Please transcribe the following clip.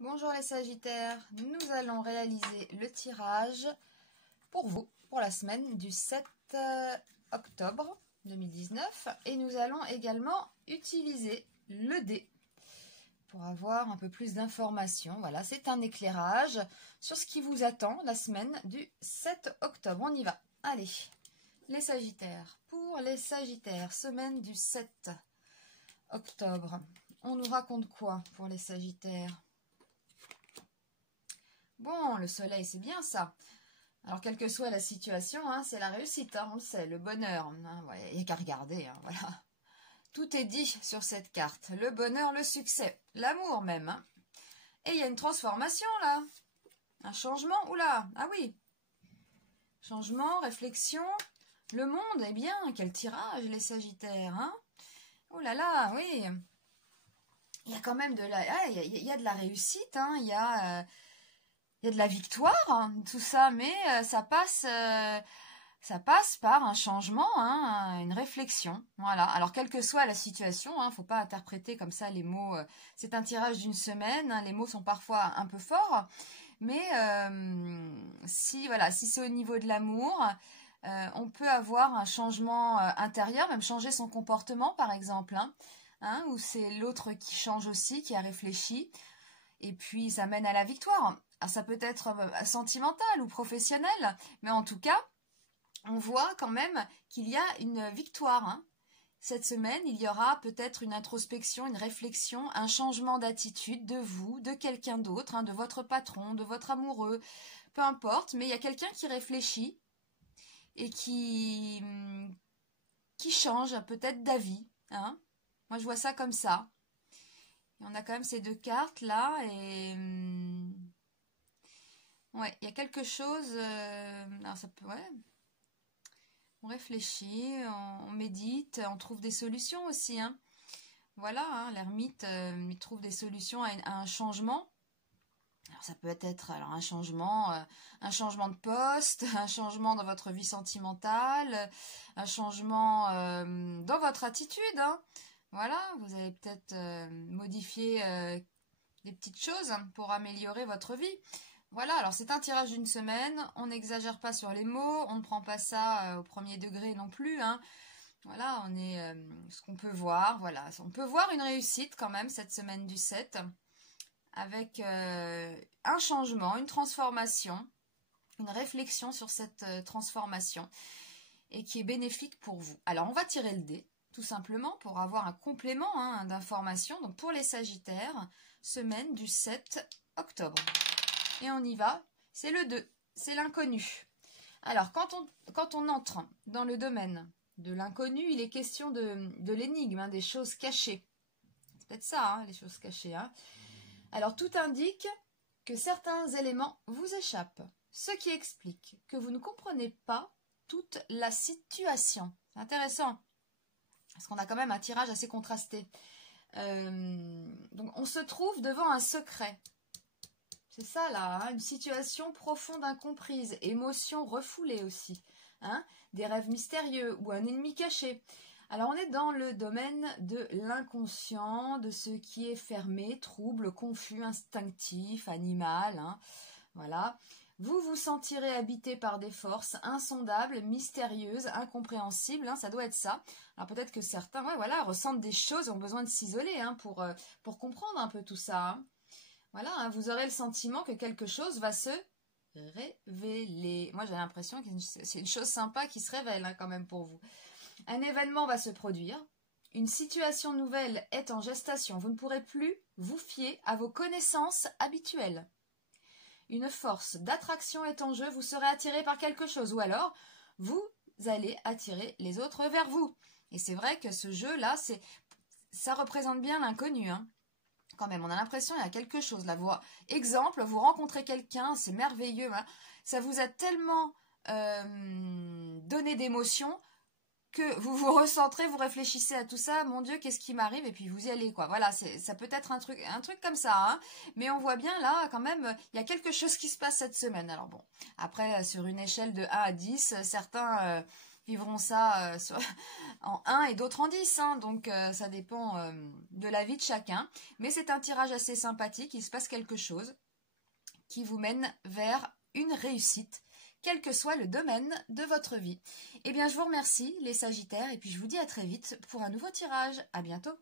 Bonjour les Sagittaires, nous allons réaliser le tirage pour vous, pour la semaine du 7 octobre 2019. Et nous allons également utiliser le dé pour avoir un peu plus d'informations. Voilà, c'est un éclairage sur ce qui vous attend la semaine du 7 octobre. On y va. Allez, les Sagittaires. Pour les Sagittaires, semaine du 7 octobre. On nous raconte quoi pour les Sagittaires ? Bon, le soleil, c'est bien ça. Alors, quelle que soit la situation, hein, c'est la réussite, hein, on le sait, le bonheur. Hein, ouais, il n'y a qu'à regarder, hein, voilà. Tout est dit sur cette carte. Le bonheur, le succès, l'amour même. Hein. Et il y a une transformation, là. Un changement, oula, ah oui. Changement, réflexion. Le monde, eh bien, quel tirage, les Sagittaires. Hein. Oh là là, oui. Il y a quand même de la... Ah, il y a de la réussite, hein, il y a de la victoire, hein, tout ça, mais ça passe par un changement, hein, une réflexion. Voilà. Alors, quelle que soit la situation, hein, faut pas interpréter comme ça les mots. C'est un tirage d'une semaine, hein, les mots sont parfois un peu forts, mais si c'est au niveau de l'amour, on peut avoir un changement intérieur, même changer son comportement, par exemple, hein, où c'est l'autre qui change aussi, qui a réfléchi. Et puis, ça mène à la victoire. Alors, ça peut être sentimental ou professionnel, mais en tout cas, on voit quand même qu'il y a une victoire. Hein. Cette semaine, il y aura peut-être une introspection, une réflexion, un changement d'attitude de vous, de quelqu'un d'autre, hein, de votre patron, de votre amoureux, peu importe, mais il y a quelqu'un qui réfléchit et qui change peut-être d'avis. Hein. Moi, je vois ça comme ça. Et on a quand même ces deux cartes là et ouais, il y a quelque chose. Alors ça peut, ouais. On réfléchit, on médite, on trouve des solutions aussi. Hein. Voilà, hein, l'ermite, il trouve des solutions à un changement. Alors ça peut être un changement de poste, un changement dans votre vie sentimentale, un changement dans votre attitude. Hein. Voilà, vous allez peut-être modifier des petites choses pour améliorer votre vie. Voilà, alors c'est un tirage d'une semaine, on n'exagère pas sur les mots, on ne prend pas ça au premier degré non plus. Hein. Voilà, on est ce qu'on peut voir. Voilà, on peut voir une réussite quand même cette semaine du 7 avec un changement, une transformation, une réflexion sur cette transformation et qui est bénéfique pour vous. Alors, on va tirer le dé, tout simplement, pour avoir un complément d'informations. Donc, pour les Sagittaires, semaine du 7 octobre. Et on y va, c'est le 2, c'est l'inconnu. Alors, quand on entre dans le domaine de l'inconnu, il est question de l'énigme, hein, des choses cachées. C'est peut-être ça, hein, les choses cachées. Hein. Alors, tout indique que certains éléments vous échappent, ce qui explique que vous ne comprenez pas toute la situation. C'est intéressant, parce qu'on a quand même un tirage assez contrasté. Donc, on se trouve devant un secret. C'est ça, là, hein, une situation profonde incomprise, émotions refoulées aussi, hein, des rêves mystérieux ou un ennemi caché. Alors, on est dans le domaine de l'inconscient, de ce qui est fermé, trouble, confus, instinctif, animal. Hein, voilà. Vous vous sentirez habité par des forces insondables, mystérieuses, incompréhensibles. Hein, ça doit être ça. Alors, peut-être que certains ressentent des choses et ont besoin de s'isoler pour comprendre un peu tout ça. Hein. Voilà, hein, vous aurez le sentiment que quelque chose va se révéler. Moi, j'ai l'impression que c'est une chose sympa qui se révèle hein, quand même pour vous. Un événement va se produire. Une situation nouvelle est en gestation. Vous ne pourrez plus vous fier à vos connaissances habituelles. Une force d'attraction est en jeu. Vous serez attiré par quelque chose. Ou alors, vous allez attirer les autres vers vous. Et c'est vrai que ce jeu-là, ça représente bien l'inconnu. Hein. Quand même, on a l'impression qu'il y a quelque chose là. Exemple, vous rencontrez quelqu'un, c'est merveilleux. Hein. Ça vous a tellement donné d'émotions que vous vous recentrez, vous réfléchissez à tout ça, mon Dieu, qu'est-ce qui m'arrive, et puis vous y allez, quoi. Voilà, ça peut être un truc comme ça, hein. Mais on voit bien, là, quand même, il y a quelque chose qui se passe cette semaine. Alors bon, après, sur une échelle de 1 à 10, certains vivront ça en 1 et d'autres en 10, hein, donc ça dépend de la vie de chacun. Mais c'est un tirage assez sympathique, il se passe quelque chose qui vous mène vers une réussite, quel que soit le domaine de votre vie. Eh bien, je vous remercie, les Sagittaires, et puis je vous dis à très vite pour un nouveau tirage. À bientôt.